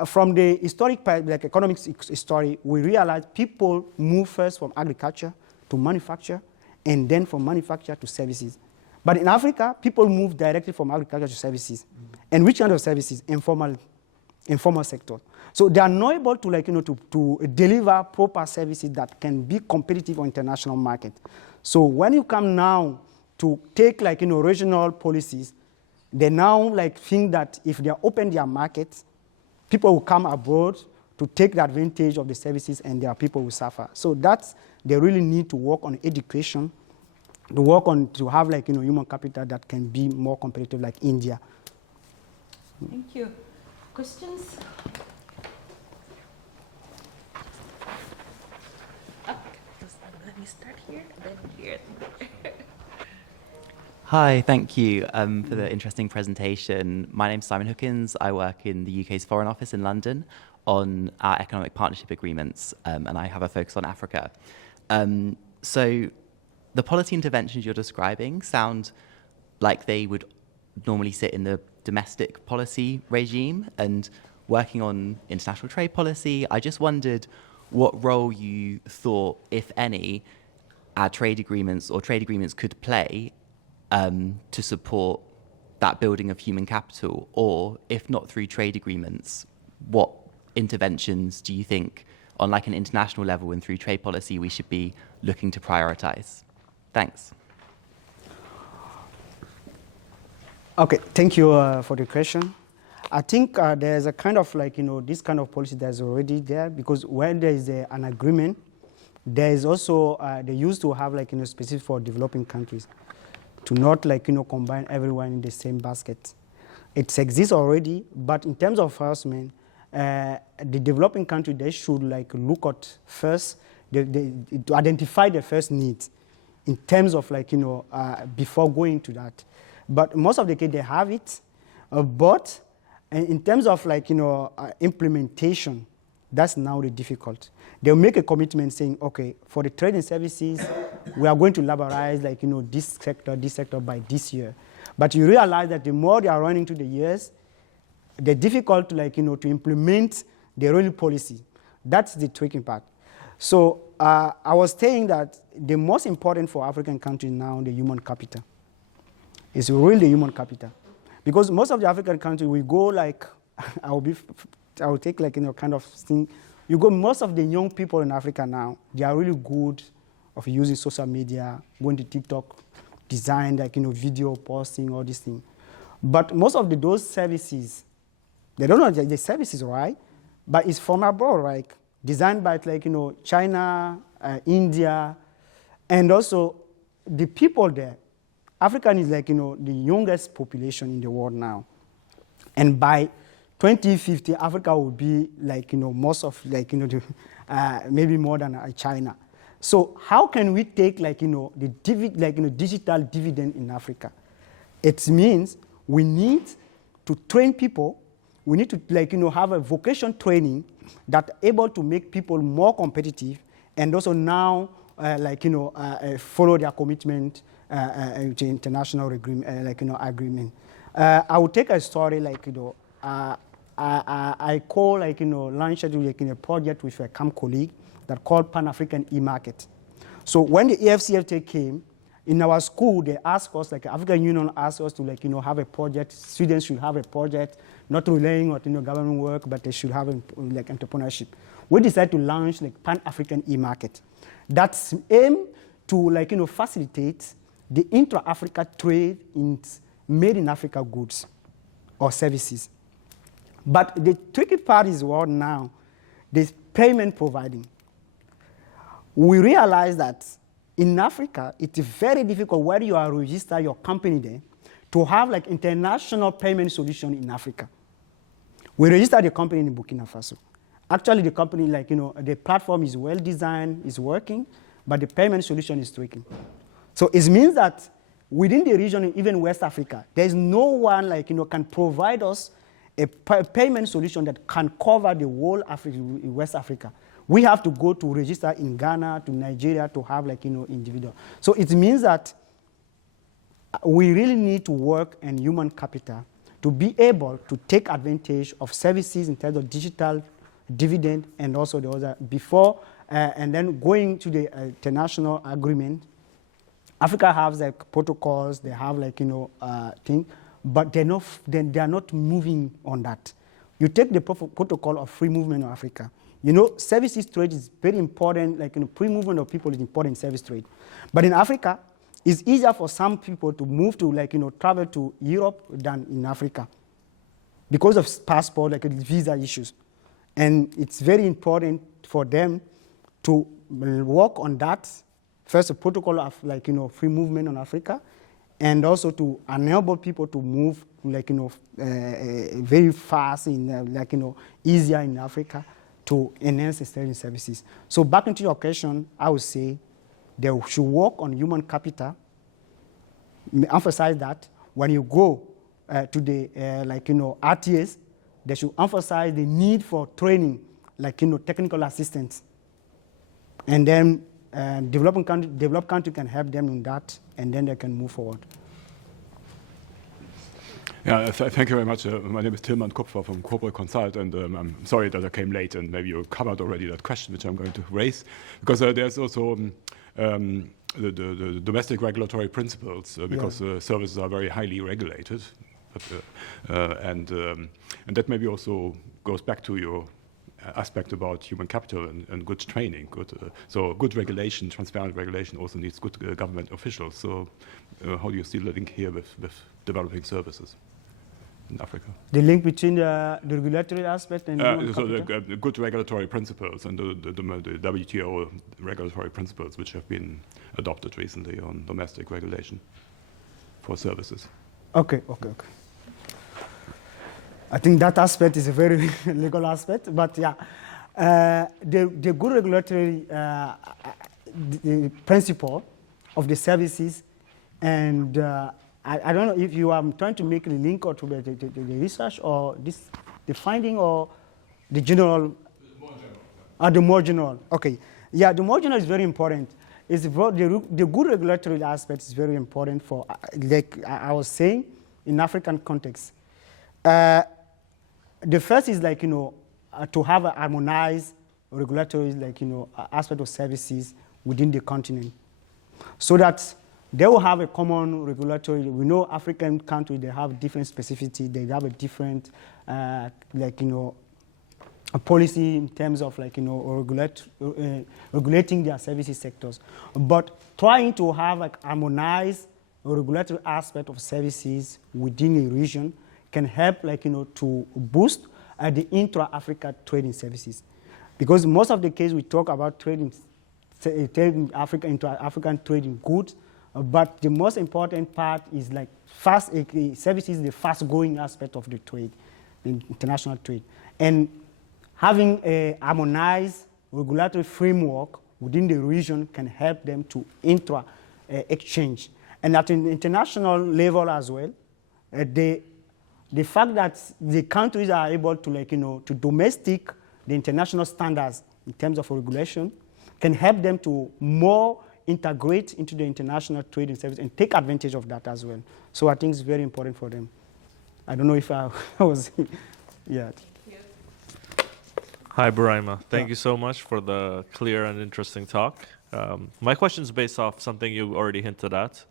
From the historic, like, economic story, we realized people move first from agriculture to manufacture, and then from manufacture to services. But in Africa, people move directly from agriculture to services. And which kind of services? Informal sector. So they are not able to, like, to deliver proper services that can be competitive on international market. So when you come now to take, like, regional policies, they now, like, think that if they open their markets, people will come abroad to take the advantage of the services, and their people will suffer. So they really need to work on education, to work on, to have, like, human capital that can be more competitive, like India. Thank you. Questions? Let me start here, then here. Hi, thank you for the interesting presentation. My name's Simon Hookins. I work in the UK's Foreign Office in London on our economic partnership agreements, and I have a focus on Africa. So the policy interventions you're describing sound like they would normally sit in the domestic policy regime, and working on international trade policy, I just wondered what role you thought, if any, our trade agreements or trade agreements could play to support that building of human capital, or if not through trade agreements, what interventions do you think on, like, an international level and through trade policy we should be looking to prioritize? Thanks. Okay, thank you for the question. I think there's a kind of, like, this kind of policy that's already there, because when there is an agreement, there is also, they used to have, like, specific for developing countries to not, like, combine everyone in the same basket. It exists already, but in terms of enforcement, the developing country, they should, like, look at first, to identify the first needs. in terms of like, before going to that. But most of the case, they have it. But in terms of like, implementation, that's now the difficult. They'll make a commitment saying, okay, for the trade and services, we are going to liberalize like, this sector by this year. But you realize that the more they are running to the years, they're difficult to like, to implement the real policy. That's the tricky part. So I was saying that the most important for African countries now, the human capital. It's really the human capital. Because most of the African countries, we go like, I will take like, kind of thing. You go, most of the young people in Africa now, they are really good of using social media, going to TikTok, design like, video posting, all these things. But most of those services, they don't know the services, right? But it's from abroad, right? Designed by like, China, India, and also the people there. African is like, the youngest population in the world now. And by 2050, Africa will be like, most of like, maybe more than China. So how can we take like, the digital dividend in Africa? It means we need to train people. We need to like, have a vocation training that able to make people more competitive and also now follow their commitment to international agreement. I will take a story like, I call like, launched like, a project with a camp colleague that called Pan-African e-market. So when the AFCFTA came, in our school, they asked us, like African Union asked us to like, have a project. Students should have a project, not relying on government work, but they should have like entrepreneurship. We decided to launch like Pan-African e-market. That's aimed to like, facilitate the intra-Africa trade in made in Africa goods or services. But the tricky part is what now, this payment providing. We realize that in Africa, it's very difficult where you are register your company there to have like international payment solution in Africa. We registered the company in Burkina Faso. Actually, the company, like, the platform is well designed, is working, but the payment solution is tricky. So it means that within the region, even West Africa, there's no one like, can provide us a payment solution that can cover the whole West Africa. We have to go to register in Ghana, to Nigeria, to have like, individual. So it means that we really need to work in human capital to be able to take advantage of services in terms of digital dividend and also the other before and then going to the international agreement. Africa has like protocols, they have like, thing, but they are not moving on that. You take the protocol of free movement of Africa. Services trade is very important, like free movement of people is important in service trade. But in Africa, it's easier for some people to move to like, travel to Europe than in Africa because of passport, like visa issues. And it's very important for them to work on that. First, a protocol of like, free movement on Africa, and also to enable people to move like, very fast in like, easier in Africa to enhance the services. So back into your question, I would say they should work on human capital, emphasize that. When you go to the, RTS, they should emphasize the need for training, like, technical assistance. And then developed country can help them in that, and then they can move forward. Yeah, thank you very much. My name is Tilman Kupfer from Corporate Consult, and I'm sorry that I came late, and maybe you covered already that question, which I'm going to raise, because there's also the domestic regulatory principles, because services are very highly regulated, and that maybe also goes back to your aspect about human capital and good training. So good regulation, transparent regulation also needs good government officials. So how do you see the link here with developing services in Africa? The link between the regulatory aspect and so the good regulatory principles and the WTO regulatory principles which have been adopted recently on domestic regulation for services. Okay. I think that aspect is a very legal aspect, but yeah, the good regulatory the principle of the services. And I don't know if you are trying to make a link or to the research or the finding or the general. The more general. Okay. Yeah, the more general is very important. The good regulatory aspect is very important for, like I was saying, in African context. The first is like, to have a harmonized regulatory, like, aspect of services within the continent, so that they will have a common regulatory. We know African countries, they have different specificity. They have a different, a policy in terms of, like, regulating their services sectors. But trying to have like harmonized regulatory aspect of services within a region can help, like, to boost the intra-Africa trading services. Because most of the case we talk about trading Africa into African trading goods, but the most important part is like services is the fast-growing aspect of the trade, the international trade. And having a harmonized regulatory framework within the region can help them to exchange. And at an international level as well, the fact that the countries are able to, like, to domestic the international standards in terms of regulation can help them to more integrate into the international trading service and take advantage of that as well. So I think it's very important for them. I don't know if I was, yeah. Hi, Bouraima. Thank you so much for the clear and interesting talk. My question is based off something you already hinted at,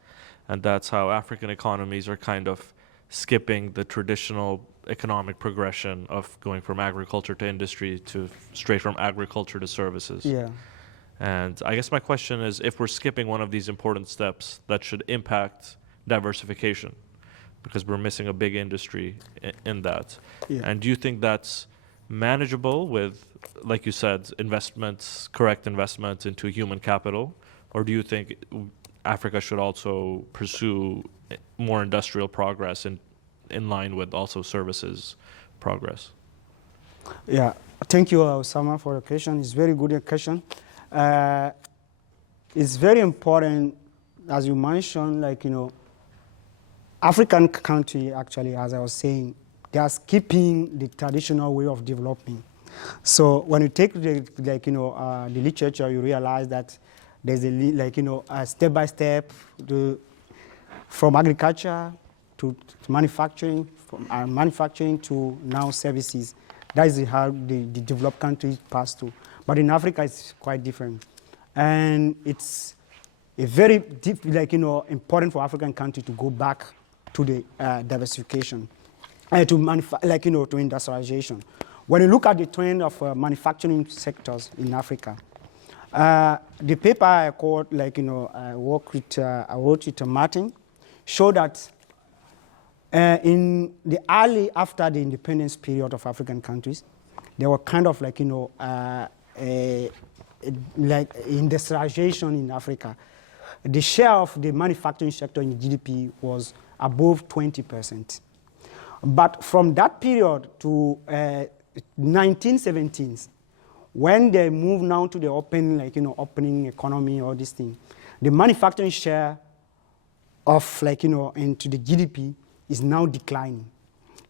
and that's how African economies are kind of skipping the traditional economic progression of going from agriculture to industry to straight from agriculture to services. Yeah. And I guess my question is, if we're skipping one of these important steps, that should impact diversification, because we're missing a big industry in that. Yeah. And do you think that's manageable with, like you said, investments, correct investments into human capital? Or do you think Africa should also pursue more industrial progress in line with also services progress? Yeah, thank you, Osama, for the question. It's a very good question. It's very important, as you mentioned, like, African country, actually, as I was saying, they are skipping the traditional way of developing. So when you take the literature, you realize that there's a step by step from agriculture to manufacturing, from manufacturing to now services. That is how the developed countries pass through. But in Africa, it's quite different, and it's a very deep, important for African countries to go back to the diversification. To industrialization. When you look at the trend of manufacturing sectors in Africa, the paper I wrote with Martin, showed that in the early after the independence period of African countries, there were kind of industrialization in Africa. The share of the manufacturing sector in GDP was above 20%. But from that period to 1917s, when they move now to the opening economy, all these things, the manufacturing share of into the GDP is now declining.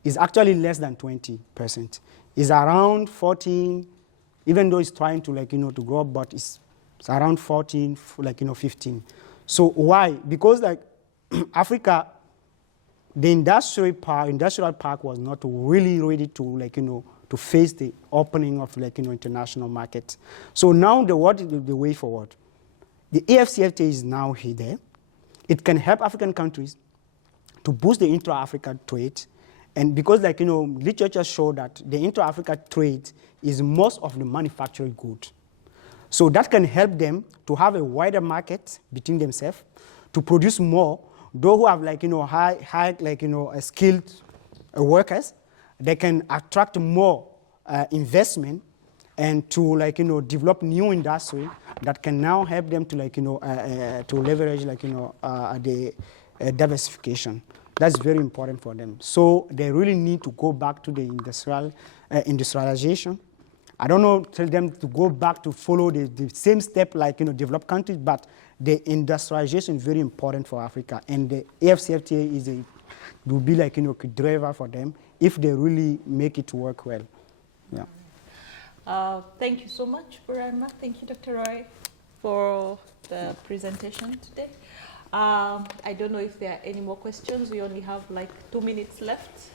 It's actually less than 20%. It's around 14, even though it's trying to to grow up, but it's around 14, 15. So why? Because Africa, the industrial park was not really ready to to face the opening of international markets. So now what is the way forward? The AFCFTA is now there. It can help African countries to boost the intra-Africa trade, and because literature show that the intra-Africa trade is most of the manufactured goods. So that can help them to have a wider market between themselves, to produce more. Those who have high skilled workers, they can attract more investment and to develop new industry that can now help them to to leverage the diversification. That's very important for them. So they really need to go back to the industrialization. I don't know, tell them to go back to follow the same step developed countries, but the industrialization is very important for Africa, and the AFCFTA will be like, a driver for them if they really make it work well. Yeah. Thank you so much, Bouraima. Thank you, Dr. Roy, for the presentation today. I don't know if there are any more questions. We only have like 2 minutes left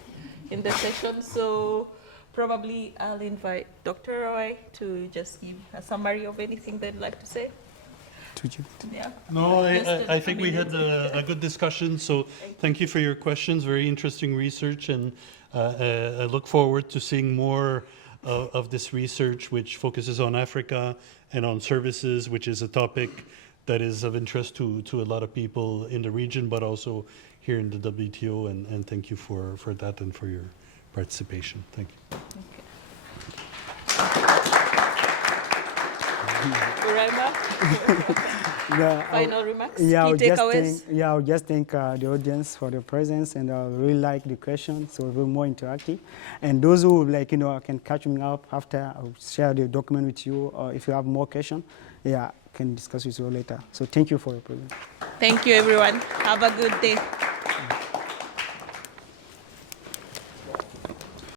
in the session, so probably I'll invite Dr. Roy to just give a summary of anything they'd like to say. Yeah. No, I think we had a good discussion, so thank you for your questions. Very interesting research, and I look forward to seeing more of this research, which focuses on Africa and on services, which is a topic that is of interest to a lot of people in the region, but also here in the WTO, and thank you for that and for your participation. Thank you. Bouraima, final remarks, Yeah, key takeaways? I would just thank the audience for the presence, and I really like the questions, so we're more interactive. And those who can catch me up after, I'll share the document with you, or if you have more questions, can discuss with you later. So thank you for your presence. Thank you, everyone. Have a good day.